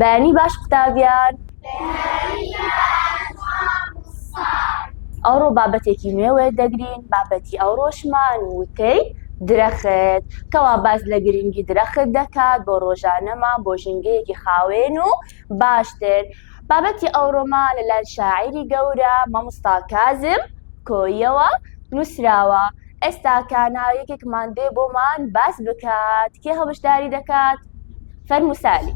بەیانی باش قوتابیان. ئەوڕۆ بابەتێکی نوێوە دەگرین، بابەتی ئەوڕۆشمان وتەی درەخت، کەوا باز لە گرنگی درەخت دەکات بۆ ڕۆژانەمان بۆ ژینگەیەکی خاوێن و باشتر. بابەتی ئەوڕۆمان لەلای شاعیری گەورە مامۆستا کازم کۆییەوە نووسراوە. ئێستا کاناویەکێکمان دێ بۆمان باس بکات، کێ هەڵبژداری دەکات؟ فەرموو سالی.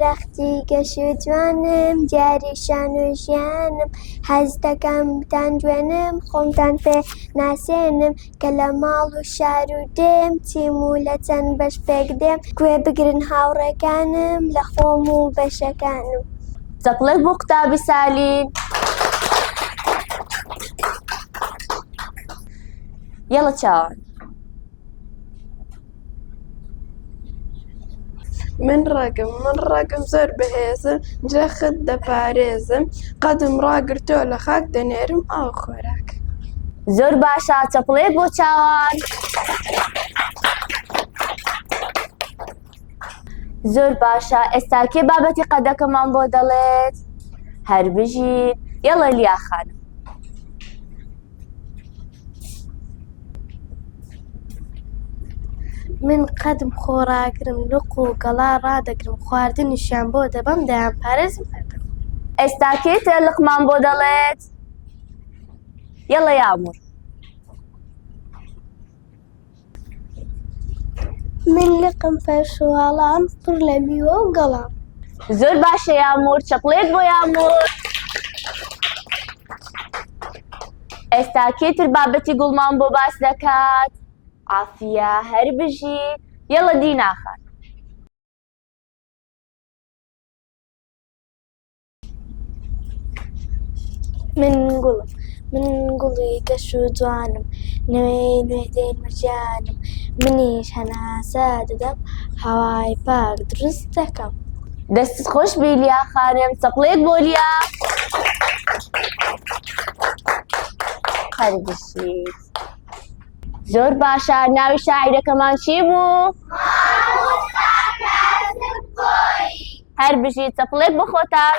درەختی گەش و جوانم، دیاری شان و ژیانم، حەز دەکەم بتان دوێنم، خۆمتان پێ ناسێنم، کە لە ماڵ و شار و دێم، چیم و لە چەند بەش پێک دێم، گوێ بگرن هاوڕێکانم لە خۆم و بەشەکانم. چەپڵێک بۆ قوتابی سالین. یەڵە چاوان. من ڕەگم زۆر بەهێزم، درەخت دەپارێزم، قەدم ڕاگرتۆ لە خاک دەنێرم ئاو خۆراک. زۆر باشە، چەپڵێک بۆ چاوان. زۆر باشە، ئێستا کێ بابەتی قەدەکەمان بۆ دەڵێت؟ هەر بژیت. یەڵە لیا خانم. من قەدم خۆراگرم، لق و گەڵا ڕادەگرم، خواردنیشیان بۆ دەبەم دەیان پارێزم. ئێستا کێ تێلقمان بۆ دەڵێت؟ یەڵە یامور. من لقم فەرش و هەڵام پڕ لە میوە و گەڵام. زۆر باشە یامور، چەپڵێک بۆ یامور. ئێستا کێتر بابەتی گوڵمان بۆ باس دەکات؟ عافیە، هەر بژیت. یەڵە دینا خان. من گوڵی گەش و جوانم، نوێ دێمە ژیانم، منیش هەناسە دەدەم، هەوای پاک دروست دەکەم. دەستت خۆش بی لیا خانم، چەپڵێک بۆ لیا. هەر بژیت. زۆر باشە، ناوی شاعیرەکەمان چی بوو؟ هەر بژیت. چەپڵێک بۆ خۆتان.